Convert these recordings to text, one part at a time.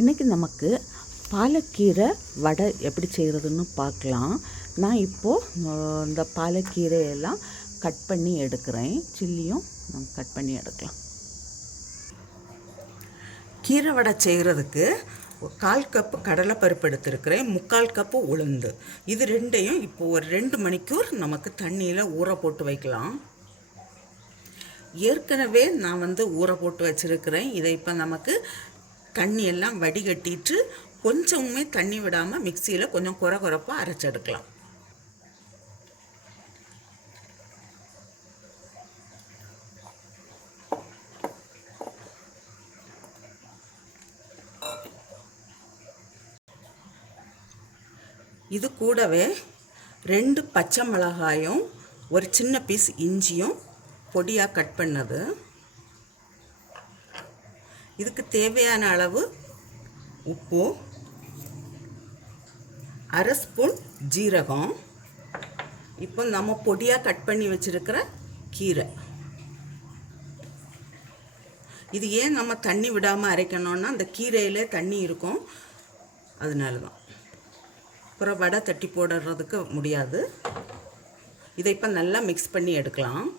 இன்றைக்கி நமக்கு பாலக்கீரை வடை எப்படி செய்கிறதுன்னு பார்க்கலாம். நான் இப்போது இந்த பாலக்கீரையெல்லாம் கட் பண்ணி எடுக்கிறேன். சில்லியும் நம்ம கட் பண்ணி எடுக்கலாம். கீரை வடை செய்கிறதுக்கு 1/4 கப்பு கடலைப்பருப்பு எடுத்துருக்கிறேன், 3/4 கப்பு உளுந்து. இது ரெண்டையும் இப்போ ஒரு 2 மணிக்கூர் நமக்கு தண்ணியில் ஊற போட்டு வைக்கலாம். ஏற்கனவே நான் ஊற போட்டு வச்சுருக்கிறேன். இதை இப்போ நமக்கு தண்ணியெல்லாம் வடிகட்டிட்டு கொஞ்சமுமே தண்ணி விடாமல் மிக்சியில் கொஞ்சம் குறப்பாக அரைச்செடுக்கலாம். இது கூடவே 2 பச்சை மிளகாயும் ஒரு சின்ன பீஸ் இஞ்சியும் பொடியாக கட் பண்ணது. இதுக்கு தேவையான அளவு உப்பு, 1/2 ஸ்பூன் ஜீரகம், இப்போ நம்ம பொடியாக கட் பண்ணி வச்சுருக்கிற கீரை. இது ஏன் நம்ம தண்ணி விடாமல் அரைக்கணும்னா அந்த கீரையிலே தண்ணி இருக்கும், அதனால தான். அப்புறம் வடை தட்டி போடுறதுக்கு முடியாது. இதை இப்போ நல்லா மிக்ஸ் பண்ணி எடுக்கலாம்.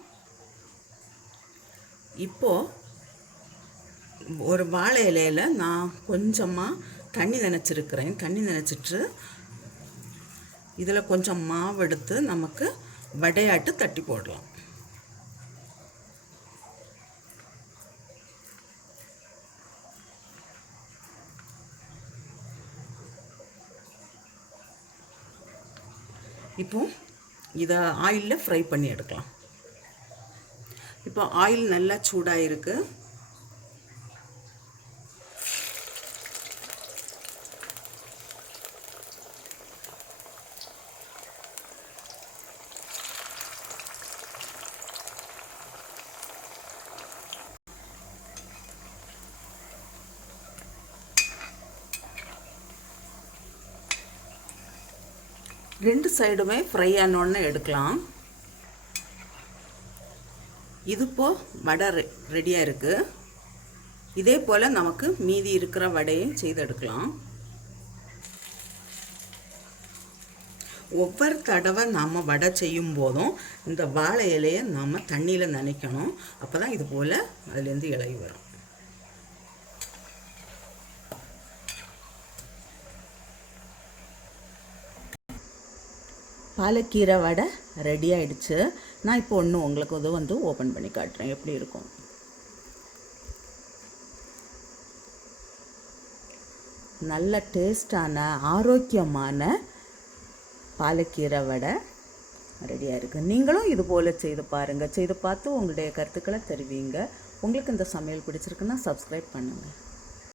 இப்போது ஒரு வாழை இலையில் நான் கொஞ்சமாக தண்ணி நனைச்சிருக்கிறேன். தண்ணி நனைச்சிட்டு இதில் கொஞ்சம் மாவு எடுத்து நமக்கு வடையாட்டு தட்டி போடலாம். இப்போ இதை ஆயிலில் ஃப்ரை பண்ணி எடுக்கலாம். இப்போ ஆயில் நல்லா சூடாக இருக்குது. ரெண்டு சைடுமே ஃப்ரை ஆனோன்னு எடுக்கலாம். இது இப்போ வடை ரெடியாக இருக்குது. இதே போல் நமக்கு மீதி இருக்கிற வடையும் செய்து எடுக்கலாம். ஒவ்வொரு தடவை நாம் வடை செய்யும் போதும் இந்த வாழை இலையை நாம் தண்ணியில் நனைக்கணும். அப்போ தான் இது போல் அதுலேருந்து இலை வரும். பாலக்கீரை வடை ரெடி ஆகிடுச்சு. நான் இப்போ உங்களுக்கு ஓப்பன் பண்ணி காட்டுறேன் எப்படி இருக்கும். நல்ல டேஸ்டான ஆரோக்கியமான பாலக்கீரை வடை ரெடியாக இருக்குது. நீங்களும் இது போல் செய்து பாருங்கள். செய்து பார்த்து உங்களுடைய கருத்துக்களை தெரிவிங்க. உங்களுக்கு இந்த சமையல் பிடிச்சிருக்குன்னா சப்ஸ்கிரைப் பண்ணுங்கள்.